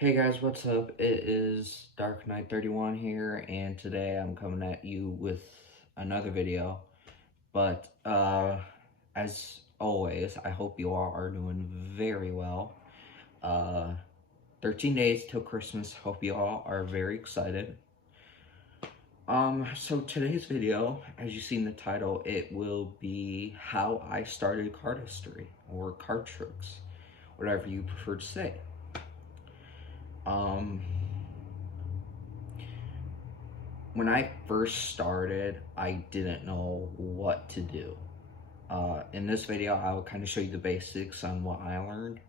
Hey guys, what's up? It is Dark Knight 31 here, and today I'm coming at you with another video. But as always, I hope you all are doing very well. Uh, 13 days till Christmas. Hope you all are very excited. So today's video, as you see in the title, it will be how I started cardistry or card tricks, whatever you prefer to say. When I first started, I didn't know what to do. In this video, I will kind of show you the basics on what I learned.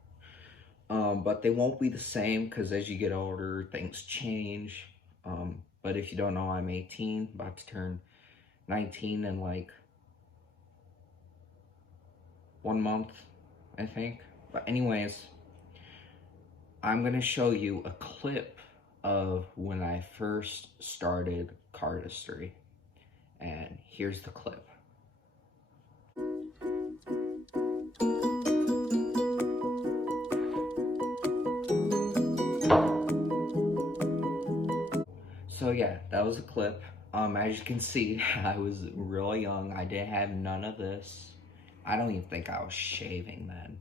But they won't be the same because as you get older, things change. But if you don't know, I'm 18, about to turn 19 in like 1 month, I think. But anyways, I'm going to show you a clip of when I first started cardistry. And here's the clip. So yeah, that was a clip. As you can see, I was real young. I didn't have none of this. I don't even think I was shaving then.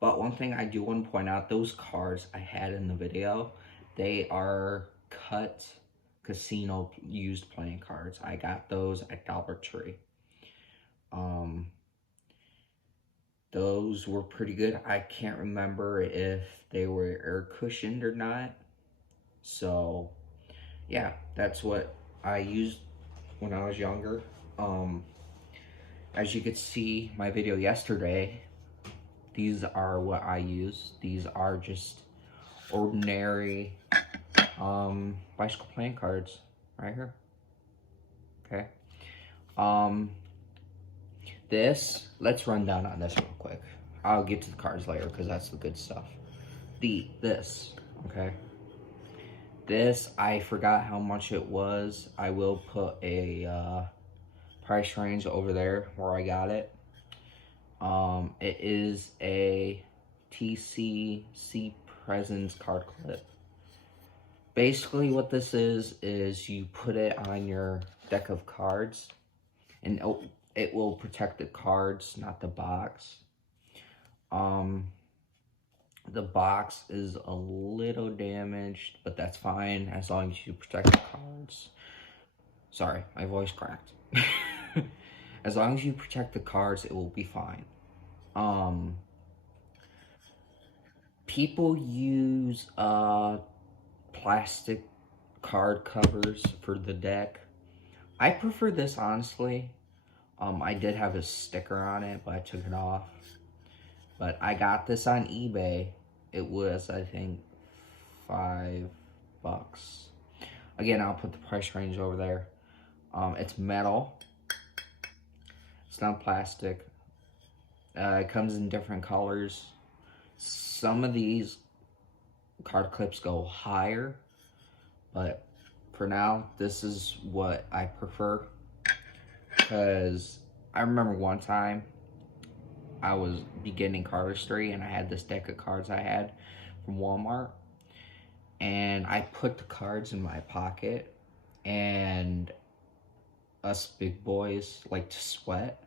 But one thing I do want to point out, those cards I had in the video, they are cut casino used playing cards. I got those at Dollar Tree. Those were pretty good. I can't remember if they were air cushioned or not. So yeah, that's what I used when I was younger. As you could see my video yesterday, these are what I use. These are just ordinary bicycle playing cards right here. Okay. Let's run down on this real quick. I'll get to the cards later because that's the good stuff. This, okay. This, I forgot how much it was. I will put a price range over there where I got it. It is a TCC Presents card clip. Basically what this is you put it on your deck of cards and it will protect the cards, not the box. The box is a little damaged, but that's fine as long as you protect the cards. Sorry, my voice cracked. As long as you protect the cards, it will be fine. People use plastic card covers for the deck. I prefer this, honestly. I did have a sticker on it, but I took it off. But I got this on eBay. It was, I think, $5. Again, I'll put the price range over there. It's metal. It's not plastic. It comes in different colors. Some of these card clips go higher, but for now, this is what I prefer. Because I remember one time I was beginning cardistry and I had this deck of cards I had from Walmart, and I put the cards in my pocket, and us big boys like to sweat,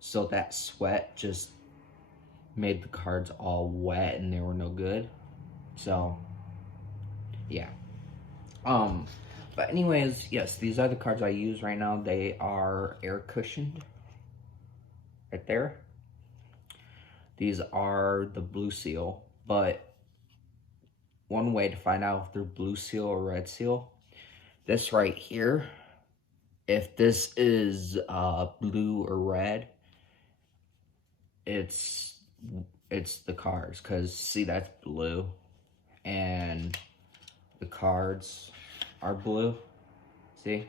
so that sweat just made the cards all wet and they were no good. So yeah. But anyways, yes, these are the cards I use right now. They are air cushioned right there. These are the blue seal, but one way to find out if they're blue seal or red seal, this right here, if this is blue or red, it's the cards, because see, that's blue and the cards are blue. See?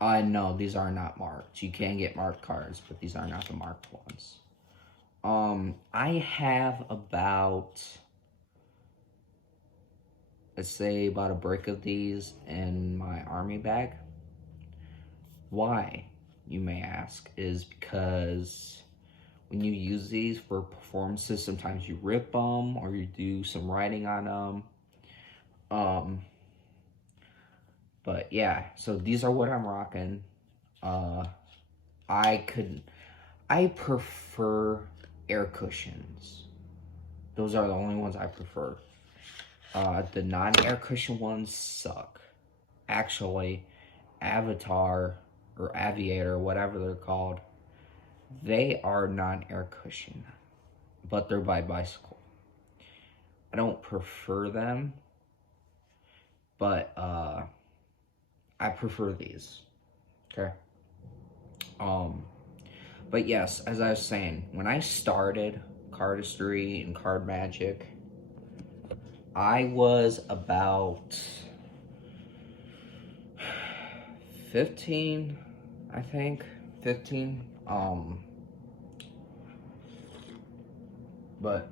No, these are not marked. You can get marked cards, but these are not the marked ones. I have about, let's say, about a brick of these in my army bag. Why, you may ask, is because when you use these for performances, sometimes you rip them or you do some writing on them. But yeah, so these are what I'm rocking. Uh, I prefer air cushions. Those are the only ones I prefer. The non-air cushion ones suck. Actually, Avatar or Aviator, whatever they're called, they are non-air cushion, but they're by Bicycle. I don't prefer them, but I prefer these. Okay. But yes, as I was saying, when I started cardistry and card magic, I was about 15, I think. 15. But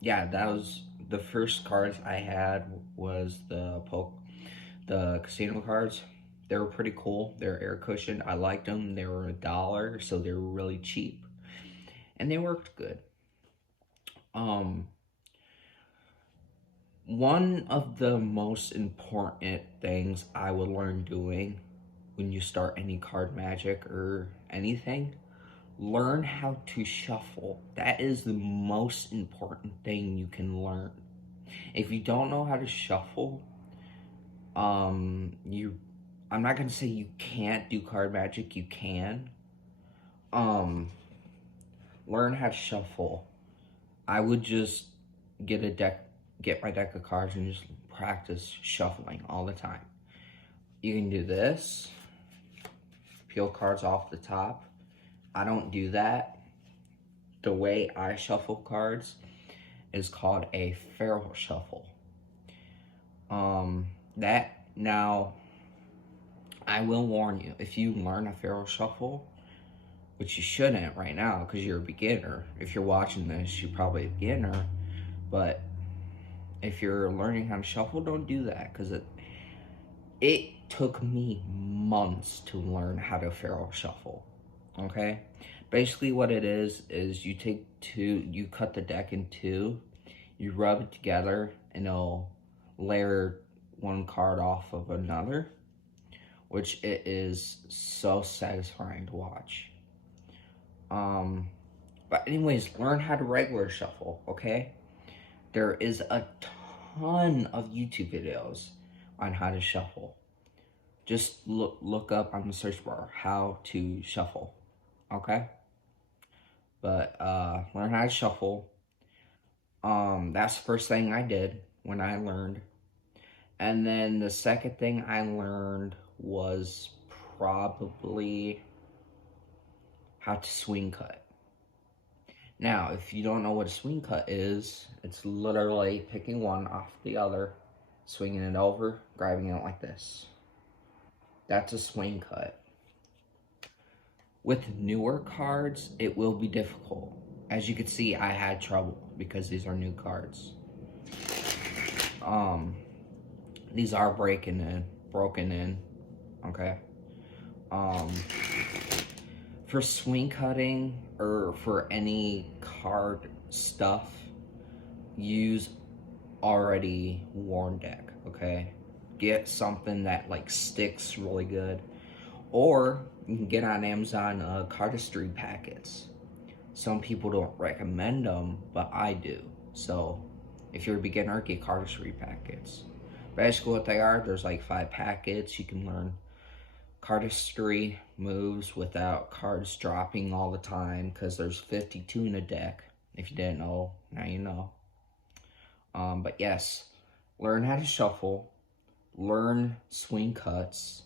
yeah, that was the first cards I had was the casino cards. They were pretty cool. They're air cushioned. I liked them. They were $1, so they were really cheap, and they worked good. One of the most important things I would learn doing when you start any card magic or anything, learn how to shuffle. That is the most important thing you can learn. If you don't know how to shuffle, I'm not gonna say you can't do card magic, you can. Learn how to shuffle. I would just get my deck of cards and just practice shuffling all the time. You can do this, peel cards off the top. I don't do that. The way I shuffle cards is called a feral shuffle. Now, I will warn you, if you learn a feral shuffle, which you shouldn't right now because you're a beginner. If you're watching this, you're probably a beginner. But if you're learning how to shuffle, don't do that because it took me months to learn how to feral shuffle. Okay? Basically what it is you cut the deck in two, you rub it together, and it'll layer one card off of another, which it is so satisfying to watch. But anyways, learn how to regular shuffle, okay? There is a ton of YouTube videos on how to shuffle. Just look up on the search bar how to shuffle, okay? But learn how to shuffle. That's the first thing I did when I learned. And then the second thing I learned was probably how to swing cut. Now, if you don't know what a swing cut is, it's literally picking one off the other, swinging it over, grabbing it like this. That's a swing cut. With newer cards, it will be difficult. As you can see, I had trouble because these are new cards. These are broken in, okay? For swing cutting or for any card stuff, use already worn deck, okay? Get something that like sticks really good. Or you can get on Amazon cardistry packets. Some people don't recommend them, but I do. So if you're a beginner, get cardistry packets. Basically what they are, there's like 5 packets. You can learn cardistry moves without cards dropping all the time because there's 52 in a deck. If you didn't know, now you know. But yes, learn how to shuffle, learn swing cuts.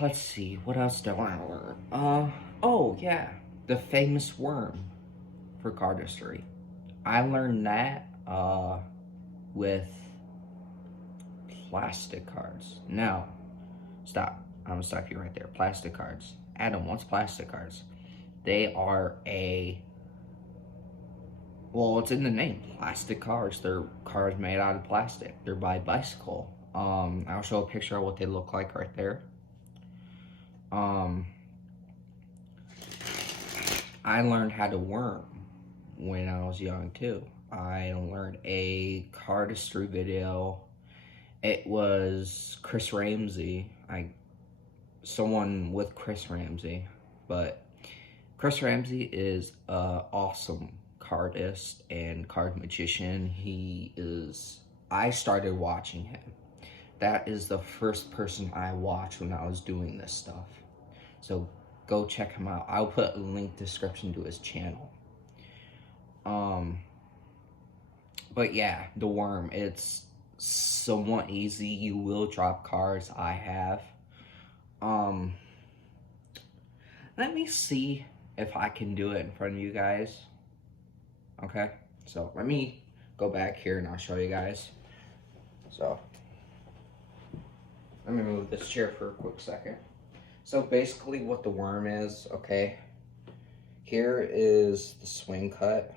Let's see, what else do I want to learn? Oh yeah, the famous worm for cardistry. I learned that, with plastic cards. Now, stop. I'm gonna stop you right there. Plastic cards. Adam, what's plastic cards? They are well, it's in the name. Plastic cards. They're cards made out of plastic. They're by Bicycle. I'll show a picture of what they look like right there. I learned how to worm when I was young too. I learned a cardistry video. It was Chris Ramsey. Someone with Chris Ramsey, but Chris Ramsey is an awesome cardist and card magician. I started watching him. That is the first person I watched when I was doing this stuff. So go check him out. I'll put a link description to his channel. But yeah, the worm, it's somewhat easy. You will drop cards. I have. Let me see if I can do it in front of you guys. Okay, so let me go back here and I'll show you guys. So let me move this chair for a quick second. So basically what the worm is, okay, here is the swing cut.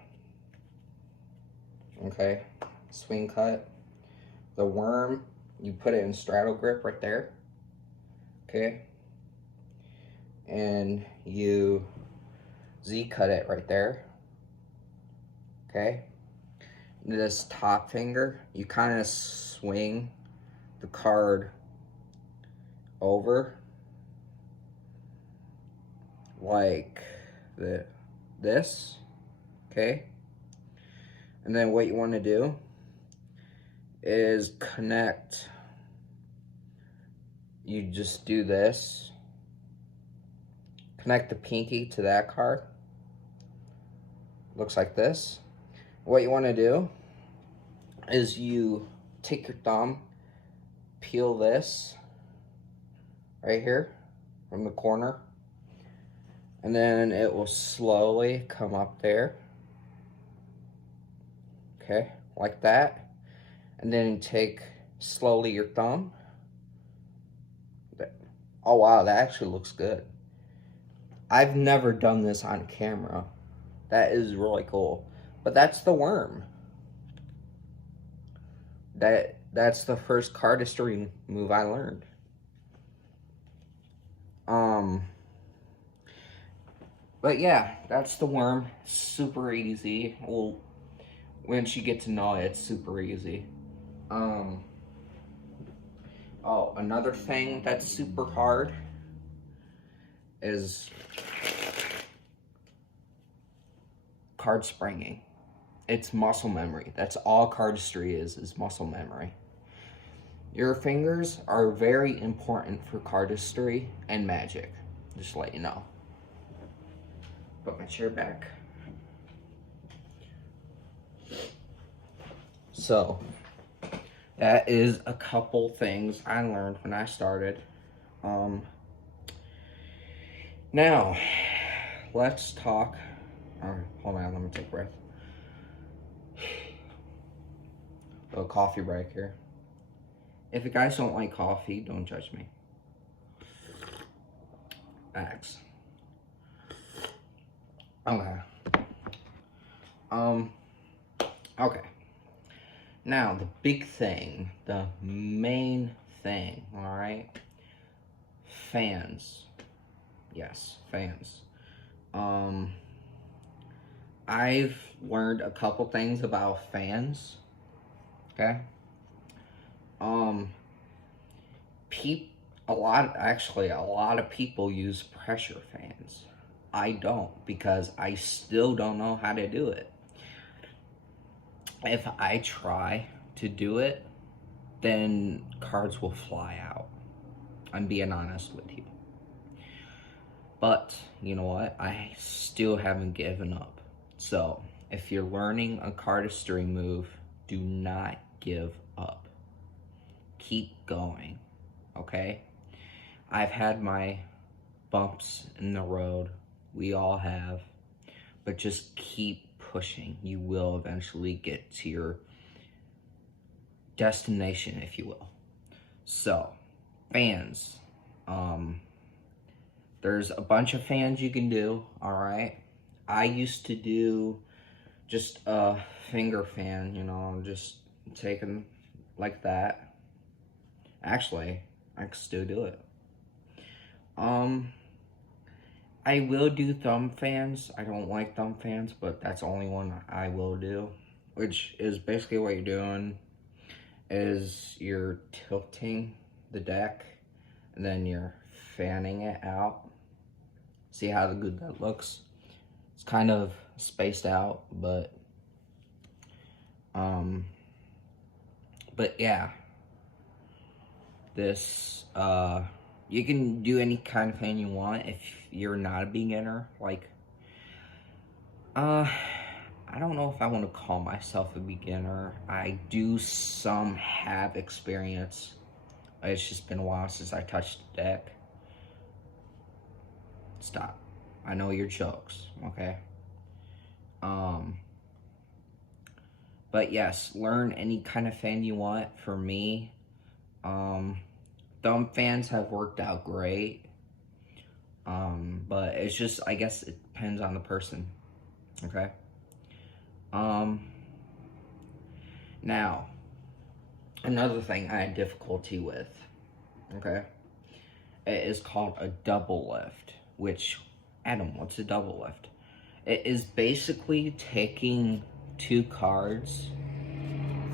Okay, swing cut. The worm, you put it in straddle grip right there. Okay, and you Z cut it right there. Okay, this top finger, you kind of swing the card over like this, okay? And then what you want to do is connect. You just do this. Connect the pinky to that card. Looks like this. What you want to do is you take your thumb, peel this right here from the corner, and then it will slowly come up there. Okay, like that. And then you take slowly your thumb. Oh wow, that actually looks good. I've never done this on camera. That is really cool. But that's the worm. That's the first cardistry move I learned. But yeah, that's the worm. Super easy. Well, once you get to know it, it's super easy. Oh, another thing that's super hard is card springing. It's muscle memory. That's all cardistry is muscle memory. Your fingers are very important for cardistry and magic. Just to let you know. Put my chair back. So, that is a couple things I learned when I started. Now, let's talk. Hold on, let me take a breath. A little coffee break here. If you guys don't like coffee, don't judge me. Facts. Okay. Okay. Now, the big thing, the main thing, alright? Fans. Yes, fans. I've learned a couple things about fans. Okay? A lot of people use pressure fans. I don't, because I still don't know how to do it. If I try to do it, then cards will fly out. I'm being honest with you. But, you know what? I still haven't given up. So, if you're learning a cardistry move, do not give up. Keep going, okay? I've had my bumps in the road. We all have. But just keep pushing. You will eventually get to your destination, if you will. So, fans. There's a bunch of fans you can do, alright? I used to do just a finger fan, you know, just take them like that. Actually, I can still do it. I will do thumb fans. I don't like thumb fans, but that's the only one I will do. Which is basically what you're doing is you're tilting the deck and then you're fanning it out. See how good that looks? It's kind of spaced out, but yeah. This you can do any kind of fan you want if you're not a beginner. Like I don't know if I want to call myself a beginner. I do some have experience. It's just been a while since I touched the deck. Stop. I know your jokes, okay? But yes, learn any kind of fan you want. For me, thumb fans have worked out great. But it's just, I guess it depends on the person, okay? Now, another thing I had difficulty with, okay? It is called a double lift, which, Adam, what's a double lift? It is basically taking 2 cards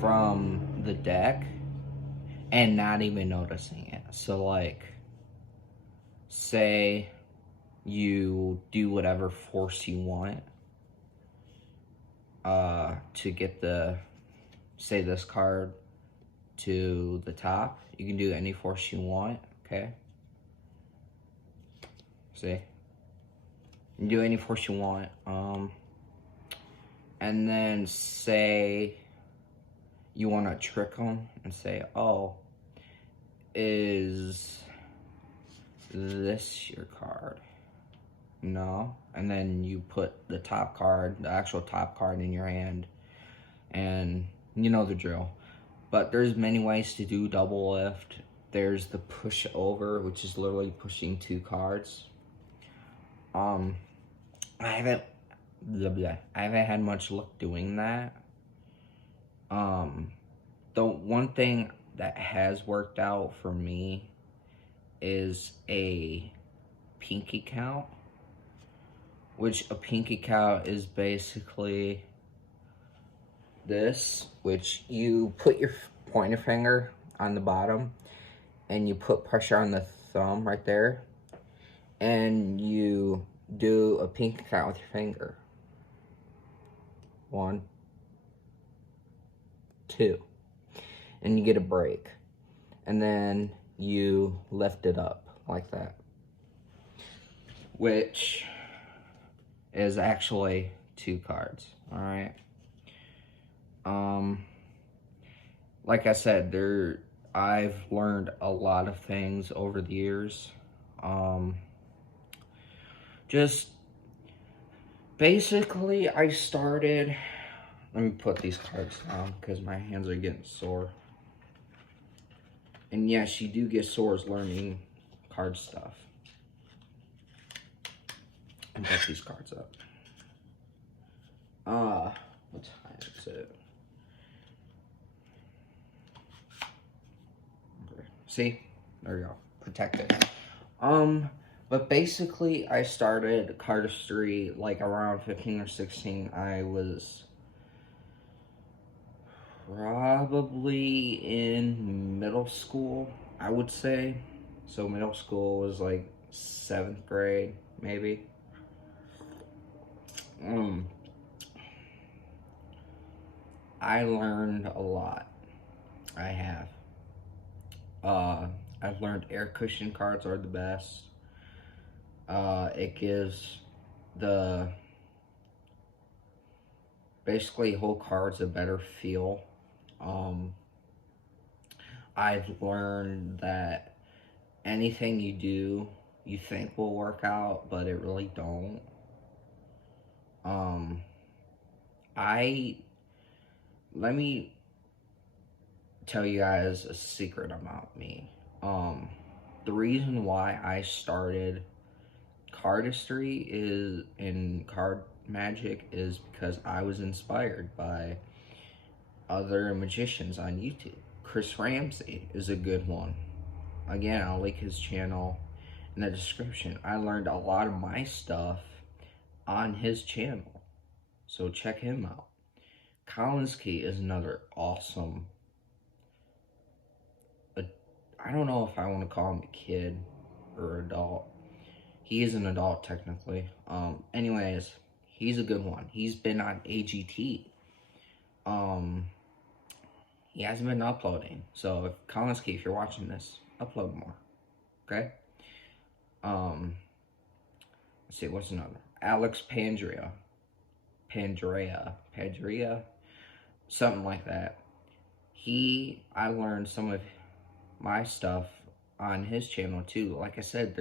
from the deck and not even noticing it. So, like, say you do whatever force you want to get say this card to the top. You can do any force you want, okay? See? You can do any force you want. And then say you want to trick them and say, oh, is this your card? No. And then you put the top card, the actual top card in your hand, and you know the drill. But there's many ways to do double lift. There's the push over, which is literally pushing 2 cards. I haven't had much luck doing that. The one thing that has worked out for me is a pinky count, which a pinky count is basically this, which you put your pointer finger on the bottom and you put pressure on the thumb right there, and you do a pinky count with your finger. 1, 2, and you get a break, and then you lift it up like that, which is actually 2 cards. All right. Like I said, I've learned a lot of things over the years. Just basically, I started. Let me put these cards down because my hands are getting sore. And yes, you do get sores learning card stuff. And put these cards up. What time is it? Okay. See? There we go. Protected. But basically, I started cardistry like around 15 or 16. I was probably in middle school, I would say. So middle school was like 7th grade, maybe. I learned a lot. I have. I've learned air cushion cards are the best. It gives basically whole cards a better feel. I've learned that anything you do, you think will work out, but it really don't. Let me tell you guys a secret about me. The reason why I started cardistry in card magic is because I was inspired by other magicians on YouTube. Chris Ramsey is a good one. Again, I'll link his channel in the description. I learned a lot of my stuff on his channel, so check him out. Key is another awesome, I don't know if I want to call him a kid or adult. He is an adult technically. Anyways, he's a good one. He's been on AGT. He hasn't been uploading. So if if you're watching this, upload more. Okay? Let's see, what's another? Alex Pandrea. Pandrea. Something like that. I learned some of my stuff on his channel too. Like I said,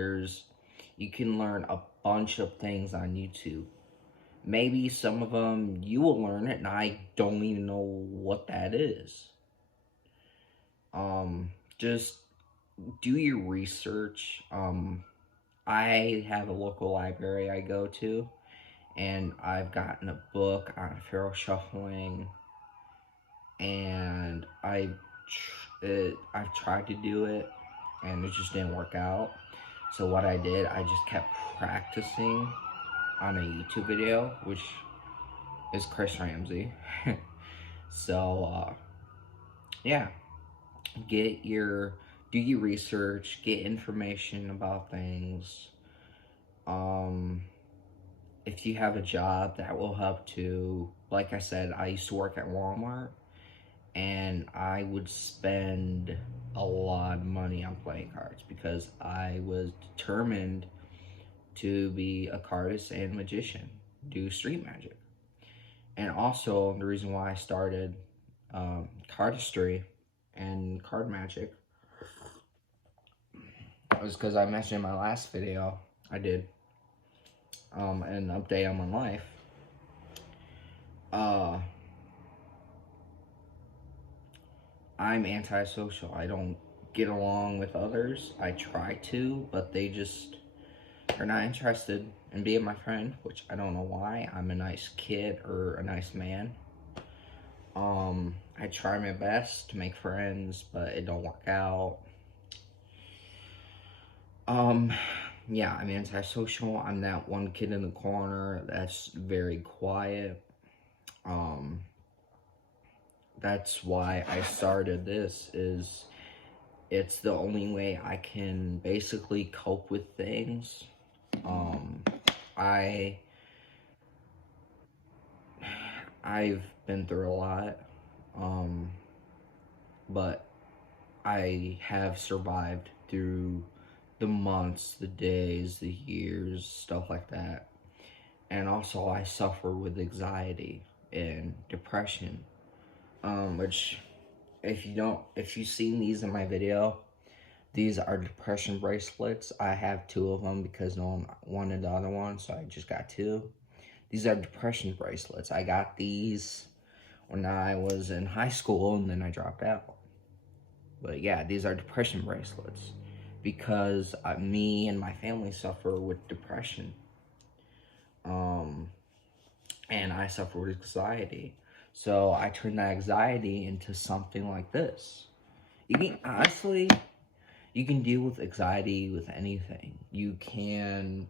you can learn a bunch of things on YouTube. Maybe some of them you will learn it and I don't even know what that is. Just do your research. I have a local library I go to, and I've gotten a book on Pharaoh shuffling, and I've tried to do it, and it just didn't work out. So what I did, I just kept practicing on a YouTube video, which is Chris Ramsey. So, yeah. Do your research, get information about things. If you have a job, that will help too. Like I said, I used to work at Walmart, and I would spend a lot of money on playing cards because I was determined to be a cardist and magician, do street magic. And also, the reason why I started cardistry and card magic was because I mentioned in my last video I did an update on my life. I'm antisocial. I don't get along with others. I try to, but they just are not interested in being my friend, which I don't know why. I'm a nice kid or a nice man. I try my best to make friends, but it don't work out. Yeah, I'm antisocial. I'm that one kid in the corner that's very quiet. That's why I started this, it's the only way I can basically cope with things. I've been through a lot, but I have survived through the months, the days, the years, stuff like that. And also I suffer with anxiety and depression, which if you've seen these in my video, these are depression bracelets. I have 2 of them because no one wanted the other one, so I just got 2. These are depression bracelets. I got these when I was in high school and then I dropped out. But yeah, these are depression bracelets because me and my family suffer with depression. And I suffer with anxiety. So I turned that anxiety into something like this. Honestly, you can deal with anxiety with anything. You can,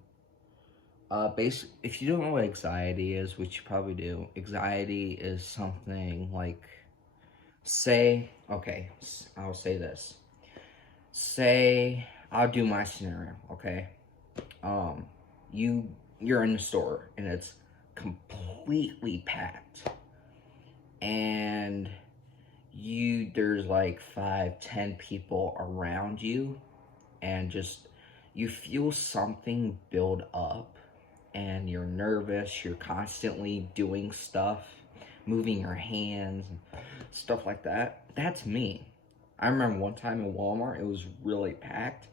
if you don't know what anxiety is, which you probably do, anxiety is something like, okay, I'll say this. I'll do my scenario, okay? You're in the store and it's completely packed. And there's like 5-10 people around you, and just you feel something build up and you're nervous, you're constantly doing stuff, moving your hands and stuff like that. That's me. I remember one time in Walmart, it was really packed,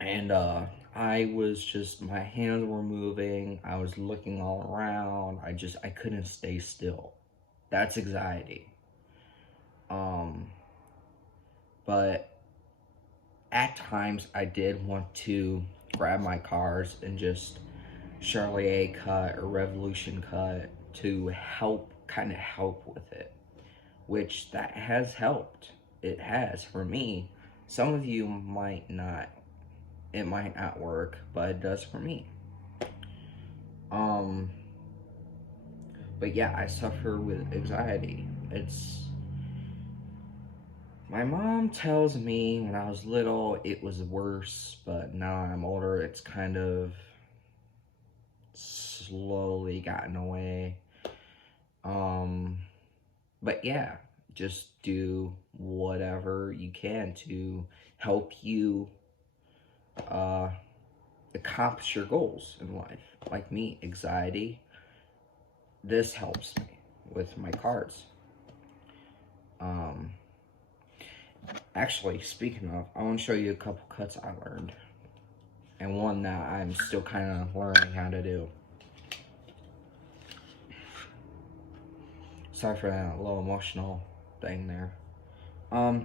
and I was just, my hands were moving, I was looking all around, I couldn't stay still. That's anxiety. But at times I did want to grab my cards and just Charlier cut or Revolution cut to kind of help with it. which that has helped. It has for me. Some of you might not, it might not work, but it does for me. But yeah, I suffer with anxiety. My mom tells me when I was little it was worse, but now I'm older, it's kind of slowly gotten away. But yeah, just do whatever you can to help you accomplish your goals in life. Like me, anxiety. This helps me with my cards. Actually, speaking of, I want to show you a couple cuts I learned. And one that I'm still kind of learning how to do. Sorry for that little emotional thing there.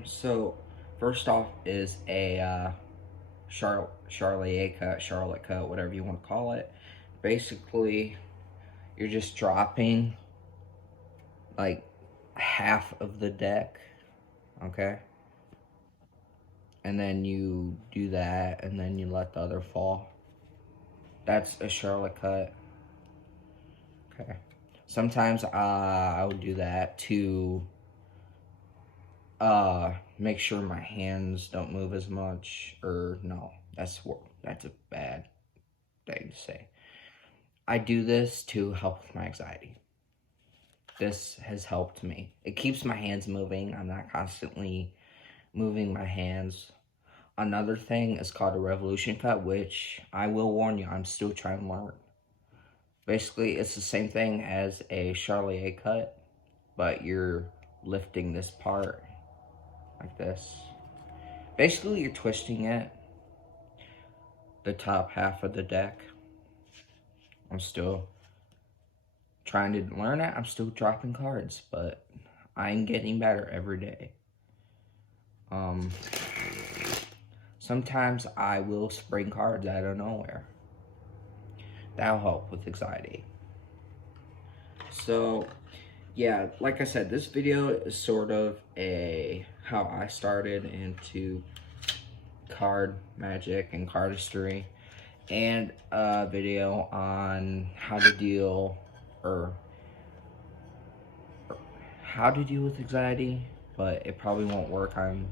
So first off is a Charlotte cut, whatever you want to call it. Basically, you're just dropping like half of the deck, okay? And then you do that, and then you let the other fall. That's a Charlotte cut. Okay. Sometimes I would do that to make sure my hands don't move as much. Or no, that's a bad thing to say. I do this to help with my anxiety. This has helped me. It keeps my hands moving. I'm not constantly moving my hands. Another thing is called a revolution cut, which I will warn you, I'm still trying to learn. Basically, it's the same thing as a Charlier cut, but you're lifting this part like this. Basically, you're twisting it, the top half of the deck. I'm still trying to learn it. I'm still dropping cards, but I'm getting better every day. Sometimes I will spring cards out of nowhere. That'll help with anxiety. So, yeah, like I said, this video is sort of a how I started into card magic and cardistry, and a video on how to deal with anxiety, but it probably won't work on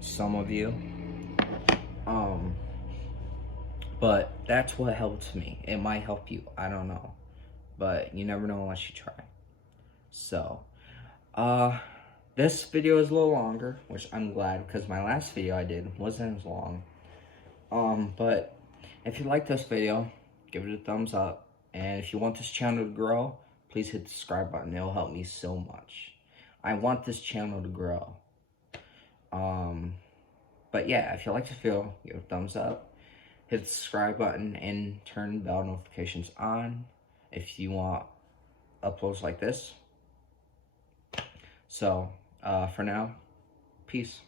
some of you. But that's what helps me. It might help you, I don't know, but you never know unless you try. So, this video is a little longer, which I'm glad, because my last video I did wasn't as long. But if you like this video, give it a thumbs up, and if you want this channel to grow, please hit the subscribe button. It'll help me so much. I want this channel to grow. But yeah, if you like this video, give it a thumbs up. Hit the subscribe button and turn bell notifications on if you want uploads like this. So, for now, peace.